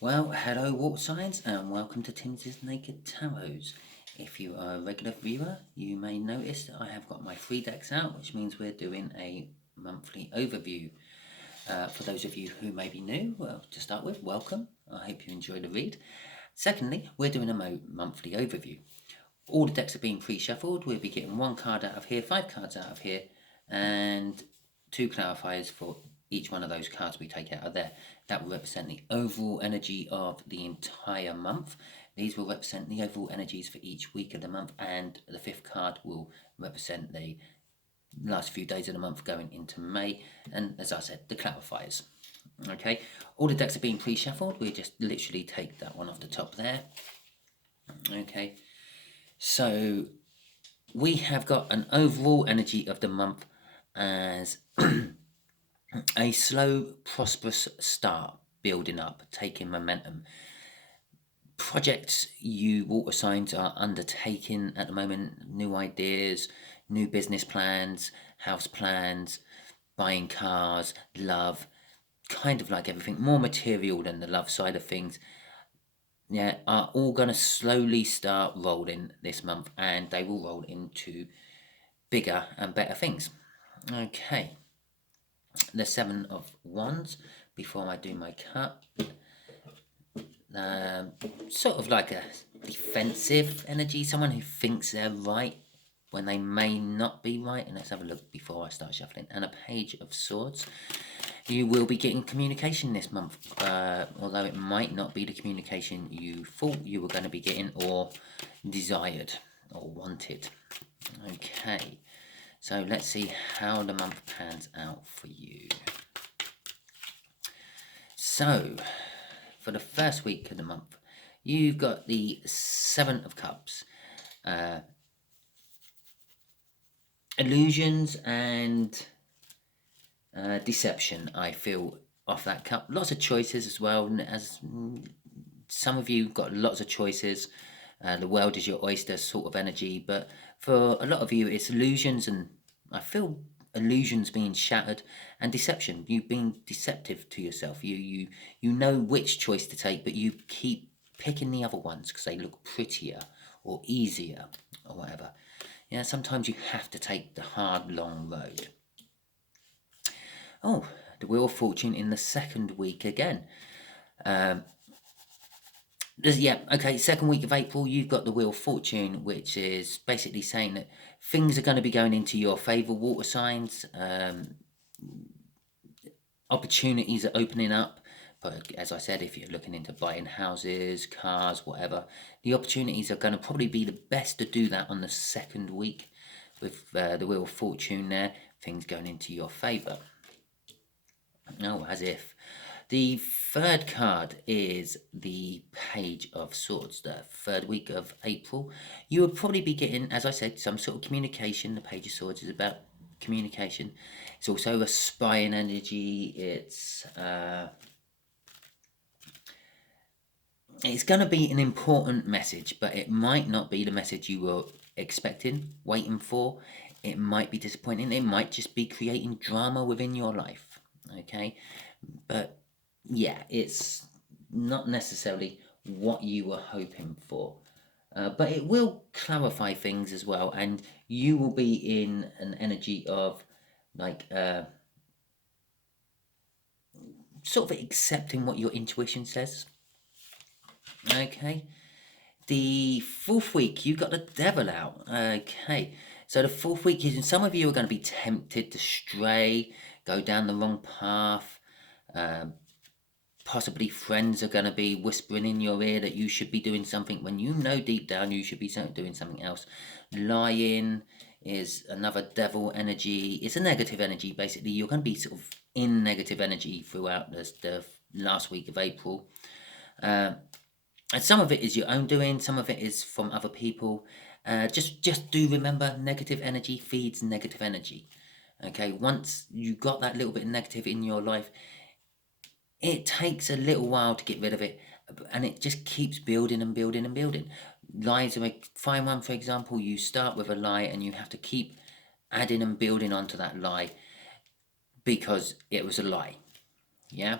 Well, hello water signs and welcome to Timsy Naked Tarot. If you are a regular viewer, you may notice that I have got my free decks out, which means we're doing a monthly overview. For those of you who may be new, well, to start with, welcome. I hope you enjoy the read. Secondly, we're doing a monthly overview. All the decks are being pre-shuffled. We'll be getting one card out of here, 5 cards out of here, and 2 clarifiers for each one of those cards we take out of there. That will represent the overall energy of the entire month. These will represent the overall energies for each week of the month, and the 5th card will represent the last few days of the month going into May, and as I said, the clarifiers. Okay, all the decks are being pre-shuffled. We just literally take that one off the top there. Okay, so we have got an overall energy of the month as a slow, prosperous start, building up, taking momentum. Projects you water signs are undertaking at the moment, new ideas, new business plans, house plans, buying cars, love, kind of like everything, more material than the love side of things, yeah, are all going to slowly start rolling this month, and they will roll into bigger and better things. Okay, the 7 of Wands, before I do my cut, sort of like a defensive energy, someone who thinks they're right when they may not be right. And let's have a look before I start shuffling. And a Page of Swords. You will be getting communication this month, although it might not be the communication you thought you were going to be getting or desired or wanted. Okay, so let's see how the month pans out for you. So, for the first week of the month, you've got the 7 of Cups. Illusions and deception, I feel, off that cup. Lots of choices as well. As some of you got lots of choices. The world is your oyster sort of energy. But for a lot of you, it's illusions, and I feel illusions being shattered, and deception. You've been deceptive to yourself. You know which choice to take, but you keep picking the other ones because they look prettier or easier or whatever. Yeah, sometimes you have to take the hard, long road. Oh, the Wheel of Fortune in the second week again. Yeah, okay, second week of April, you've got the Wheel of Fortune, which is basically saying that things are going to be going into your favour, water signs. Opportunities are opening up. But as I said, if you're looking into buying houses, cars, whatever, the opportunities are going to probably be the best to do that on the second week with the Wheel of Fortune there, things going into your favour. Oh, as if. The third card is the Page of Swords, the third week of April. You will probably be getting, as I said, some sort of communication. The Page of Swords is about communication. It's also a spying energy. It's going to be an important message, but it might not be the message you were expecting, waiting for. It might be disappointing. It might just be creating drama within your life. Okay, but yeah, it's not necessarily what you were hoping for. But it will clarify things as well, and you will be in an energy of like sort of accepting what your intuition says. Okay. The fourth week, you got the Devil out. Okay. So the fourth week is, some of you are going to be tempted to stray, go down the wrong path. Possibly friends are going to be whispering in your ear that you should be doing something when you know deep down you should be doing something else. Lying is another devil energy. It's a negative energy, basically. You're going to be sort of in negative energy throughout the last week of April. And some of it is your own doing, some of it is from other people. Just do remember, negative energy feeds negative energy. Okay, once you got that little bit of negative in your life, it takes a little while to get rid of it, and it just keeps building and building and building. Lies are a fine one, for example. You start with a lie and you have to keep adding and building onto that lie because it was a lie. Yeah?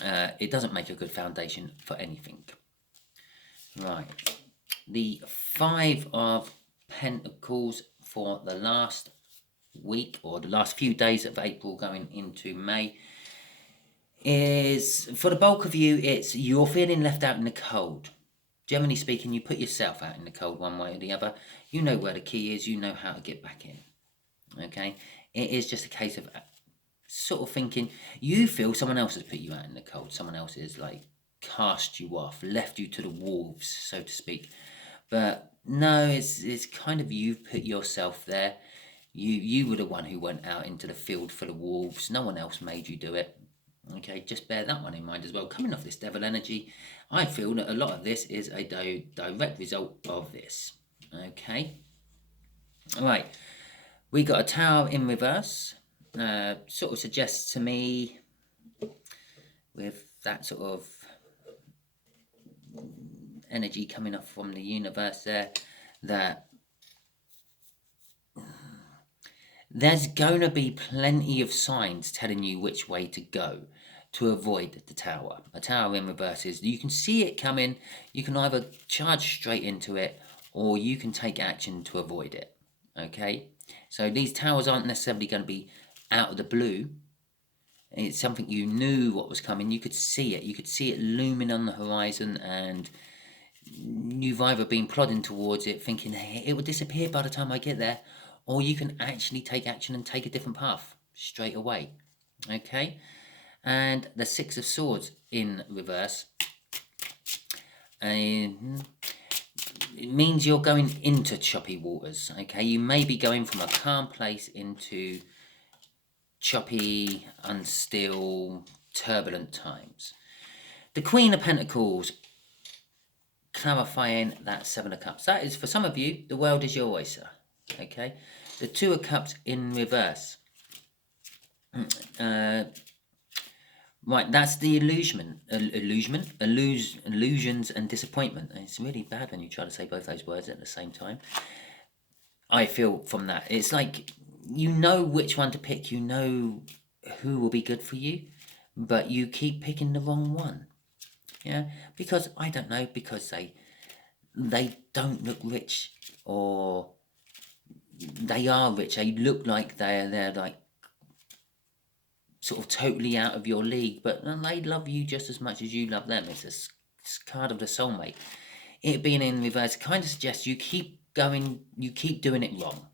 it doesn't make a good foundation for anything. Right. The Five of Pentacles for the last week or the last few days of April going into May is, for the bulk of you, it's you're feeling left out in the cold. Generally speaking, you put yourself out in the cold one way or the other. You know where the key is, you know how to get back in. Okay? It is just a case of sort of thinking, you feel someone else has put you out in the cold. Someone else has, like, cast you off, left you to the wolves, so to speak. But no, it's kind of you've put yourself there. You were the one who went out into the field for the wolves. No one else made you do it. Okay, just bear that one in mind as well. Coming off this devil energy, I feel that a lot of this is a direct result of this. Okay. All right. We got a Tower in reverse. Sort of suggests to me, with that sort of energy coming off from the universe there, that there's going to be plenty of signs telling you which way to go to avoid the tower. A tower in reverse is, you can see it coming, you can either charge straight into it, or you can take action to avoid it. Okay? So these towers aren't necessarily going to be out of the blue. It's something you knew what was coming. You could see it. You could see it looming on the horizon, and you've either been plodding towards it thinking, hey, it will disappear by the time I get there, or you can actually take action and take a different path straight away. Okay? And the Six of Swords in reverse, it means you're going into choppy waters. Okay? You may be going from a calm place into choppy, unstill, turbulent times. The Queen of Pentacles, clarifying that Seven of Cups. That is, for some of you, the world is your oyster. Okay? The Two of Cups in reverse. Right, that's the illusions and disappointment. It's really bad when you try to say both those words at the same time. I feel from that. It's like, you know which one to pick. You know who will be good for you, but you keep picking the wrong one. Yeah, because, I don't know, because they don't look rich, or they are rich. They look like they're like sort of totally out of your league, but they love you just as much as you love them. It's a card of the soulmate. It being in reverse kind of suggests you keep going, you keep doing it wrong.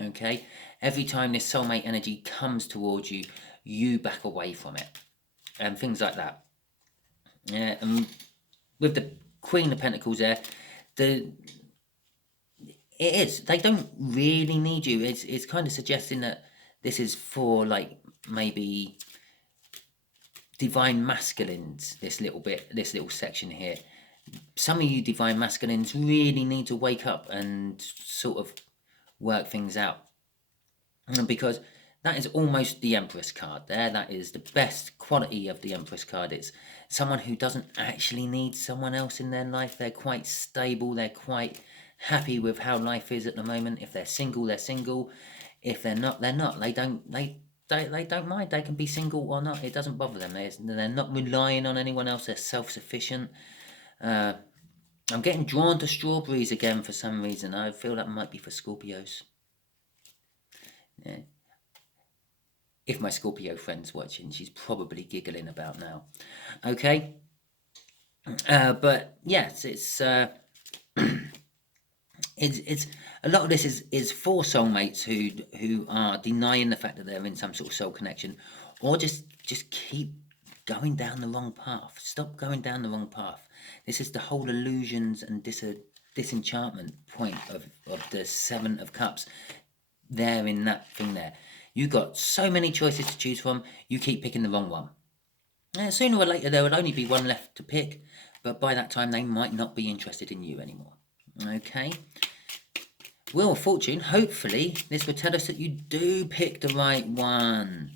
Okay? Every time this soulmate energy comes towards you, you back away from it. And things like that. Yeah, and with the Queen of Pentacles there, it is. They don't really need you. It's kind of suggesting that this is for, like, maybe divine masculines, this little section here. Some of you divine masculines really need to wake up and sort of work things out, because that is almost the Empress card there. That is the best quality of the Empress card. It's someone who doesn't actually need someone else in their life. They're quite stable. They're quite happy with how life is at the moment. If they're single, they're single. If they're not, they're not. They don't mind. They can be single or not. It doesn't bother them. They're not relying on anyone else. They're self-sufficient. I'm getting drawn to strawberries again for some reason. I feel that might be for Scorpios. Yeah. If my Scorpio friend's watching, she's probably giggling about now. Okay. But yes, it's it's a lot of this is for soulmates who are denying the fact that they're in some sort of soul connection, or just keep going down the wrong path. Stop going down the wrong path. This is the whole illusions and disenchantment point of the Seven of Cups. There in that thing there. You got so many choices to choose from, you keep picking the wrong one. Sooner or later there will only be one left to pick, but by that time they might not be interested in you anymore. Okay? Wheel of Fortune, hopefully this will tell us that you do pick the right one.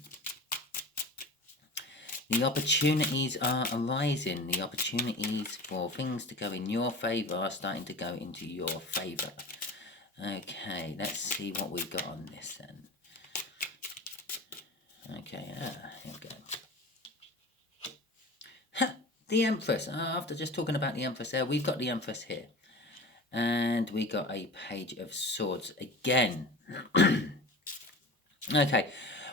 The opportunities are arising. The opportunities for things to go in your favour are starting to go into your favour. Okay, let's see what we've got on this then. Okay, here we go. the Empress. After just talking about the Empress there, we've got the Empress here. And we got a Page of Swords again. Okay,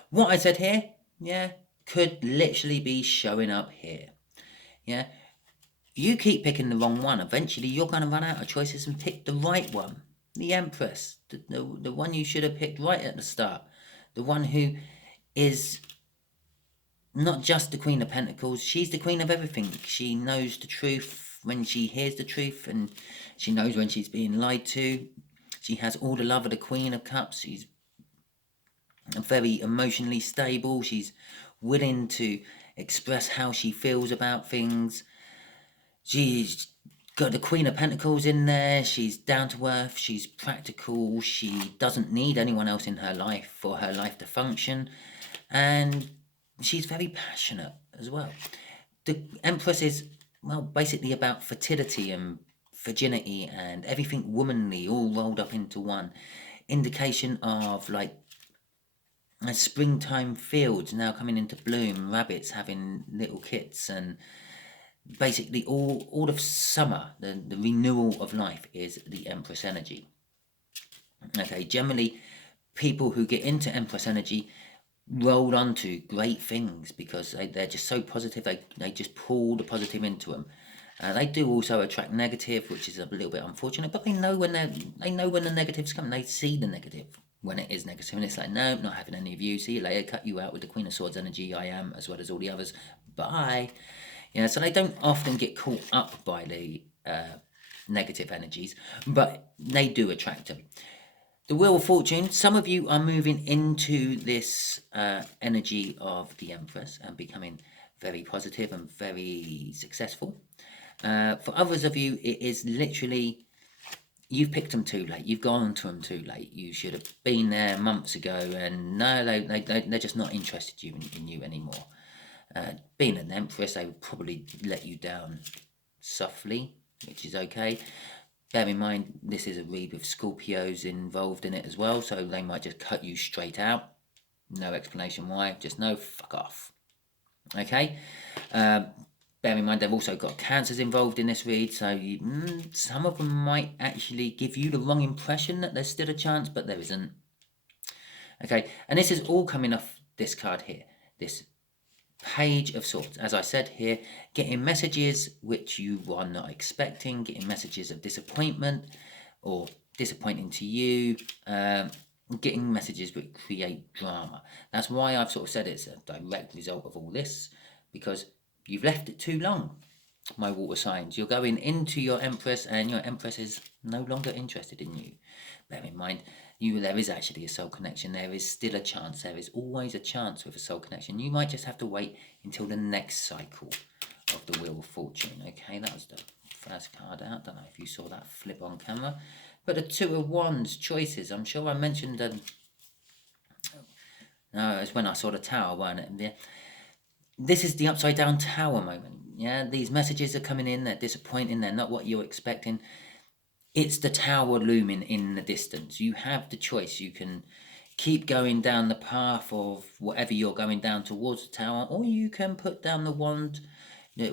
what I said here, yeah, could literally be showing up here. Yeah, you keep picking the wrong one. Eventually, you're going to run out of choices and pick the right one. The Empress, the one you should have picked right at the start. The one who is not just the Queen of Pentacles, she's the Queen of everything. She knows the truth when she hears the truth, and she knows when she's being lied to. She has all the love of the Queen of Cups. She's very emotionally stable. She's willing to express how she feels about things. She's got the Queen of Pentacles in there. She's down to earth. She's practical. She doesn't need anyone else in her life for her life to function. And she's very passionate as well. The Empress is, well, basically about fertility and virginity and everything womanly all rolled up into one. Indication of like springtime fields now coming into bloom, rabbits having little kits, and basically all of summer, the renewal of life is the Empress energy. Okay, generally people who get into Empress energy roll onto great things because they're just so positive. They just pull the positive into them. They do also attract negative, which is a little bit unfortunate, but they know when the negatives come. They see the negative when it is negative, and it's like, no, not having any of you. See you later. Cut you out with the Queen of Swords energy. I am, as well as all the others. Bye. Yeah, so they don't often get caught up by the negative energies, but they do attract them. The Wheel of Fortune, some of you are moving into this energy of the Empress and becoming very positive and very successful. For others of you, it is literally, you've picked them too late. You've gone to them too late. You should have been there months ago, and no, they're just not interested in you anymore. Being an Empress, they would probably let you down softly, which is okay. Bear in mind, this is a read with Scorpios involved in it as well, so they might just cut you straight out. No explanation why, just no, fuck off. Okay? Bear in mind, they've also got Cancers involved in this read, so some of them might actually give you the wrong impression that there's still a chance, but there isn't. Okay, and this is all coming off this card here, this Page of Swords. As I said here, getting messages which you are not expecting, getting messages of disappointment or disappointing to you, getting messages which create drama. That's why I've sort of said it's a direct result of all this, because you've left it too long, my water signs. You're going into your Empress and your Empress is no longer interested in you. Bear in mind, there is actually a soul connection. There is still a chance. There is always a chance with a soul connection. You might just have to wait until the next cycle of the Wheel of Fortune. Okay, that was the first card out. Don't know if you saw that flip on camera. But the Two of Wands choices. I'm sure I mentioned no, it was when I saw the Tower, wasn't it? Yeah. This is the upside down Tower moment. Yeah, these messages are coming in. They're disappointing. They're not what you're expecting. It's the Tower looming in the distance. You have the choice. You can keep going down the path of whatever you're going down towards the Tower, or you can put down the wand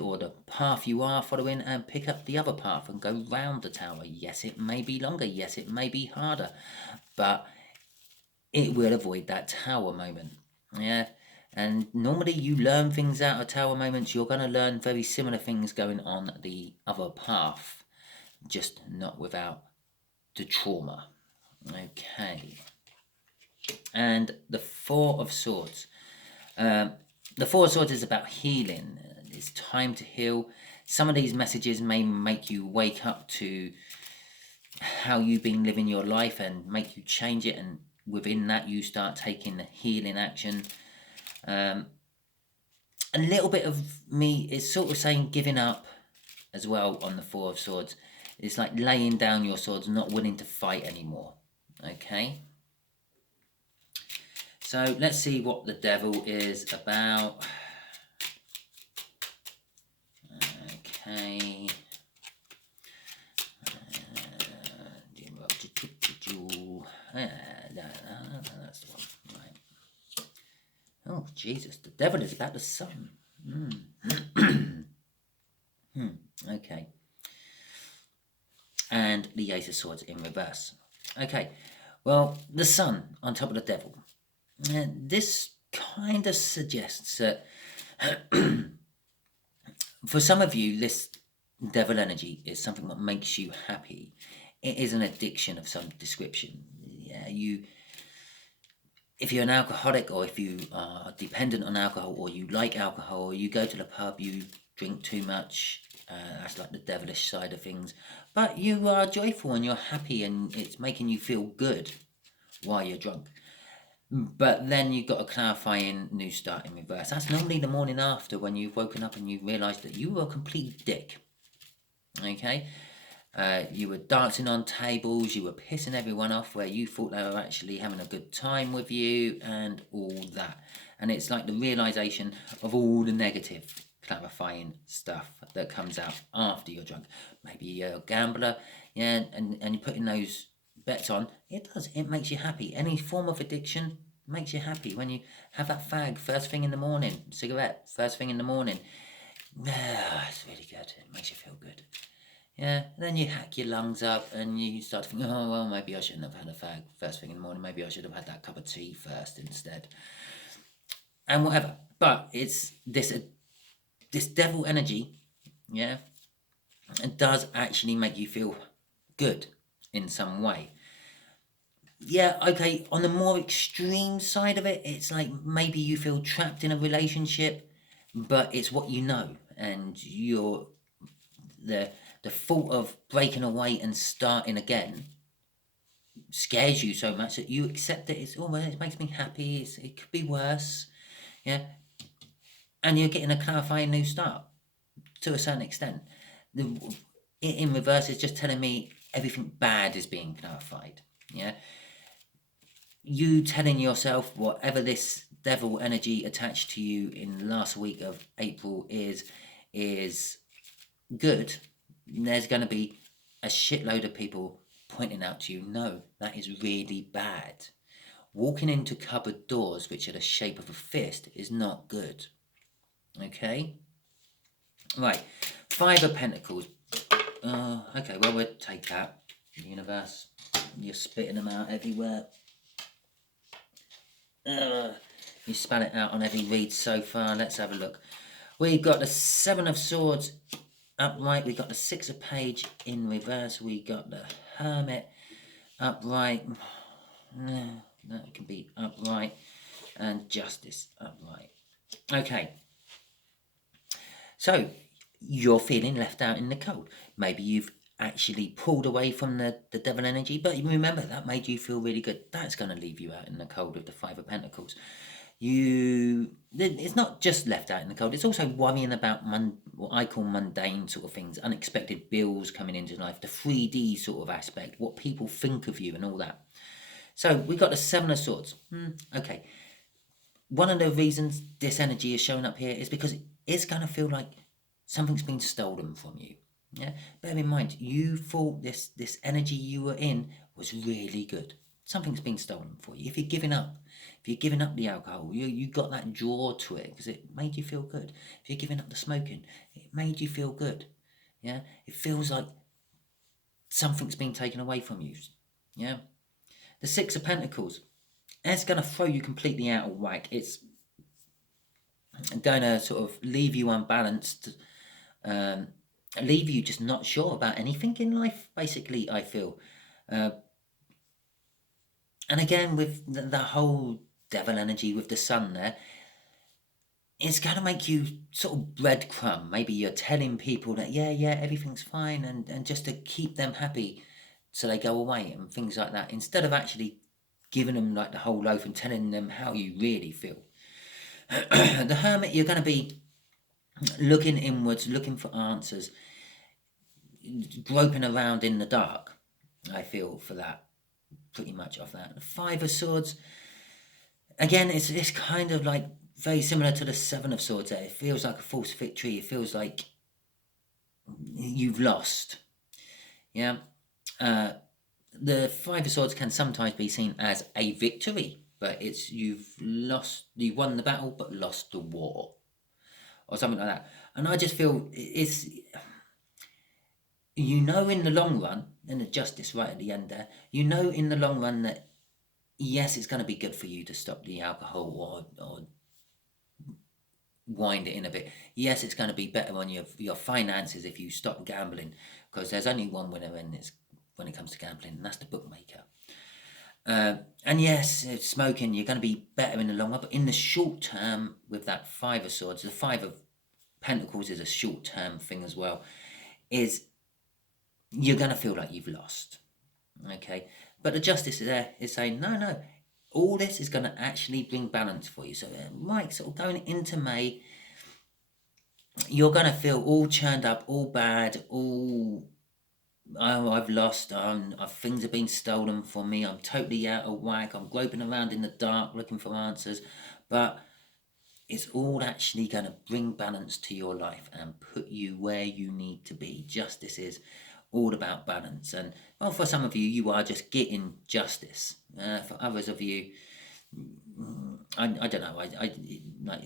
or the path you are following and pick up the other path and go round the Tower. Yes, it may be longer. Yes, it may be harder, but it will avoid that Tower moment. Yeah. And normally you learn things out of Tower moments. You're going to learn very similar things going on the other path, just not without the trauma. Okay. And the Four of Swords. The Four of Swords is about healing. It's time to heal. Some of these messages may make you wake up to how you've been living your life and make you change it, and within that you start taking the healing action. A little bit of me is sort of saying giving up as well on the Four of Swords. It's like laying down your swords, not willing to fight anymore. Okay. So let's see what the Devil is about. Okay. That's the one. Right. Oh, Jesus. The Devil is about the Sun. and the Ace of Swords in reverse. Okay, well, the Sun on top of the Devil. This kind of suggests that for some of you, this devil energy is something that makes you happy. It is an addiction of some description. Yeah, if you're an alcoholic, or if you are dependent on alcohol, or you like alcohol, or you go to the pub, you drink too much, that's like the devilish side of things. But you are joyful and you're happy and it's making you feel good while you're drunk. But then you've got a clarifying new start in reverse. That's normally the morning after, when you've woken up and you realise that you were a complete dick. Okay? You were dancing on tables, you were pissing everyone off where you thought they were actually having a good time with you, and all that. And it's like the realisation of all the negative clarifying stuff that comes out after you're drunk. Maybe you're a gambler, yeah, and you're putting those bets on. It makes you happy. Any form of addiction makes you happy. When you have that fag first thing in the morning, cigarette first thing in the morning, it's really good. It makes you feel good. Yeah, and then you hack your lungs up and you start to think, oh, well, maybe I shouldn't have had a fag first thing in the morning. Maybe I should have had that cup of tea first instead. And whatever. But it's this devil energy, yeah, it does actually make you feel good in some way. Yeah, okay, on the more extreme side of it, it's like maybe you feel trapped in a relationship, but it's what you know, and you're the thought of breaking away and starting again scares you so much that you accept that it's, oh, well, it makes me happy, it could be worse, yeah, and you're getting a clarifying new start to a certain extent. In reverse is just telling me everything bad is being clarified, yeah. You telling yourself whatever this devil energy attached to you in the last week of April is good. There's going to be a shitload of people pointing out to you, no, that is really bad. Walking into cupboard doors which are the shape of a fist is not good. Okay? Right. 5 of Pentacles. Okay, well, we'll take that. Universe, you're spitting them out everywhere. You span it out on every read so far. Let's have a look. We've got the 7 of Swords upright. We've got the 6 of Page in reverse. We got the Hermit upright. That can be upright. And Justice upright. Okay. So, you're feeling left out in the cold. Maybe you've actually pulled away from the devil energy, but remember, that made you feel really good. That's going to leave you out in the cold with the 5 of Pentacles. It's not just left out in the cold, it's also worrying about what I call mundane sort of things, unexpected bills coming into life, the 3D sort of aspect, what people think of you and all that. So we got the 7 of Swords. Okay. One of the reasons this energy is showing up here is because it's going to feel like something's been stolen from you. Yeah, bear in mind, you thought this energy you were in was really good. Something's been stolen for you. If you're giving up the alcohol, you got that draw to it because it made you feel good. If you're giving up the smoking, it made you feel good. Yeah, it feels like something's been taken away from you. Yeah, the 6 of Pentacles, it's going to throw you completely out of whack. It's going to sort of leave you unbalanced. Leave you just not sure about anything in life, basically, I feel. And again, with the whole devil energy with the Sun there, it's going to make you sort of breadcrumb. Maybe you're telling people that, yeah, everything's fine, and just to keep them happy so they go away and things like that, instead of actually giving them like the whole loaf and telling them how you really feel. The Hermit, you're going to be looking inwards, looking for answers, groping around in the dark, I feel, for that, pretty much off that. The 5 of Swords, again, it's kind of like very similar to the 7 of Swords there. It feels like a false victory. It feels like you've lost. Yeah. The 5 of Swords can sometimes be seen as a victory, but it's you won the battle but lost the war, or something like that. And I just feel it's, in the long run, and the justice right at the end there. You know in the long run that, yes, it's going to be good for you to stop the alcohol or wind it in a bit. Yes, it's going to be better on your finances if you stop gambling, because there's only one winner in this when it comes to gambling, and that's the bookmaker. And yes, smoking, you're going to be better in the long run, but in the short term, with that Five of Swords, the Five of Pentacles is a short term thing as well, is you're going to feel like you've lost. Okay, but the Justice there is saying, no, all this is going to actually bring balance for you. So, Mike, sort of going into May, you're going to feel all churned up, all bad, all, oh, I've lost, things have been stolen from me, I'm totally out of whack, I'm groping around in the dark looking for answers, but it's all actually going to bring balance to your life and put you where you need to be. Justice is all about balance, and well, for some of you, you are just getting justice. For others of you, I don't know. I like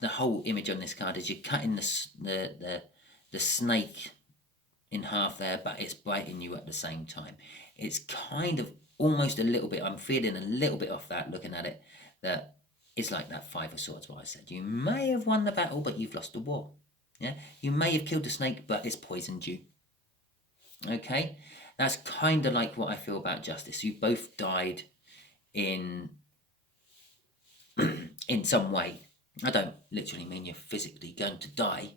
the whole image on this card is you're cutting the snake in half there, but it's biting you at the same time. It's kind of almost a little bit. I'm feeling a little bit off that looking at it. That it's like that Five of Swords. What I said. You may have won the battle, but you've lost the war. Yeah. You may have killed the snake, but it's poisoned you. Okay, that's kind of like what I feel about justice. You both died in in some way. I don't literally mean you're physically going to die,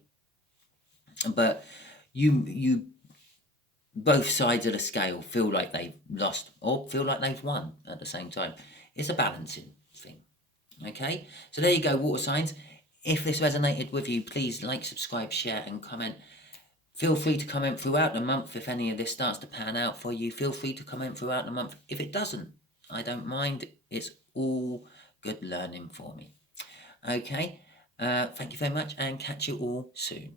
but you both sides of the scale feel like they've lost or feel like they've won at the same time. It's a balancing thing. Okay, so there you go, water signs. If this resonated with you, please like, subscribe, share, and comment. Feel free to comment throughout the month if any of this starts to pan out for you. Feel free to comment throughout the month if it doesn't. I don't mind. It's all good learning for me. Okay, thank you very much and catch you all soon.